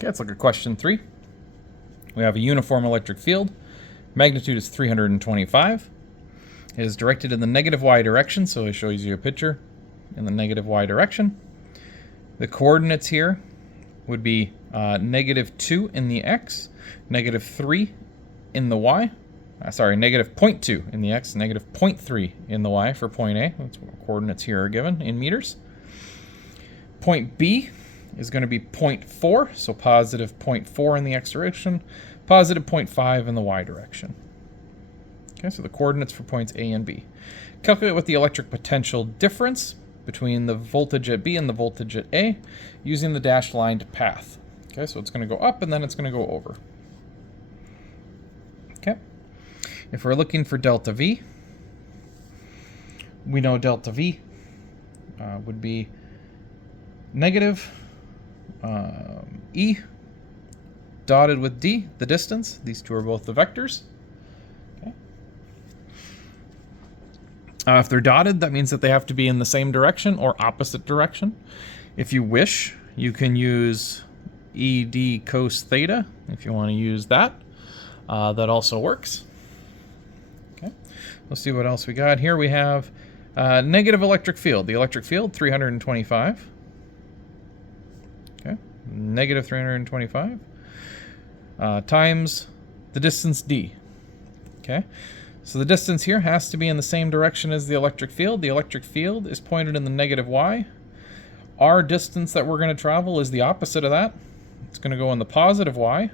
Okay, let's look at question 3. We have a uniform electric field. Magnitude is 325. It is directed in the negative y direction, so it shows you a picture in the negative y direction. The coordinates here would be negative 2 in the x, negative 3 in the y. Negative 0.2 in the x, negative 0.3 in the y for point A. That's what coordinates here are given in meters. Point B is going to be 0.4, so positive 0.4 in the x direction, positive 0.5 in the y direction. Okay, so the coordinates for points A and B. Calculate what the electric potential difference between the voltage at B and the voltage at A using the dashed lined path. Okay, so it's going to go up and then it's going to go over. Okay, if we're looking for delta V, we know delta V would be negative E dotted with D, the distance. These two are both the vectors. Okay. If they're dotted, that means that they have to be in the same direction or opposite direction. If you wish, you can use ED cos theta if you want to use that. That also works. Okay. Let's see what else we got here. We have negative electric field. The electric field, 325. Okay. Negative 325 times the distance d. Okay. So the distance here has to be in the same direction as the electric field. The electric field is pointed in the negative y. Our distance that we're going to travel is the opposite of that. It's going to go in the positive y.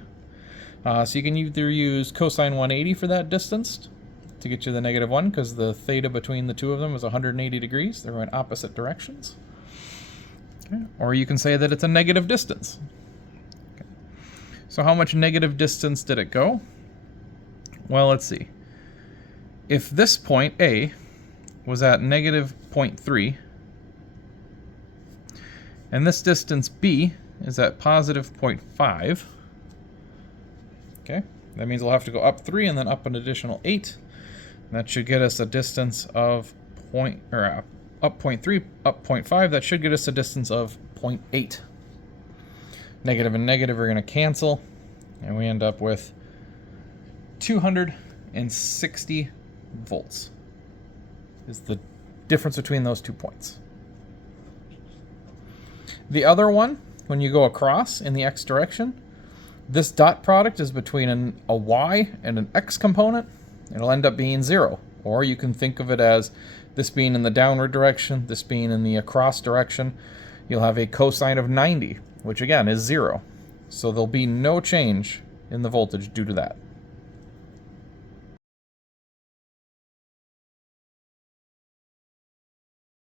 So you can either use cosine 180 for that distance to get you the negative 1, because the theta between the two of them is 180 degrees. They're in opposite directions. Okay. Or you can say that it's a negative distance. Okay. So how much negative distance did it go? Well, let's see. If this point A was at negative 0.3, and this distance B is at positive 0.5, okay, that means we'll have to go up 3 and then up an additional 8. That should get us a distance of up 0.3, up 0.5. That should get us a distance of 0.8. Negative and negative are going to cancel, and we end up with 260 volts is the difference between those 2 points. The other one, when you go across in the x direction, this dot product is between a y and an x component. It'll end up being 0. Or you can think of it as this being in the downward direction, this being in the across direction. You'll have a cosine of 90, which again is 0. So there'll be no change in the voltage due to that.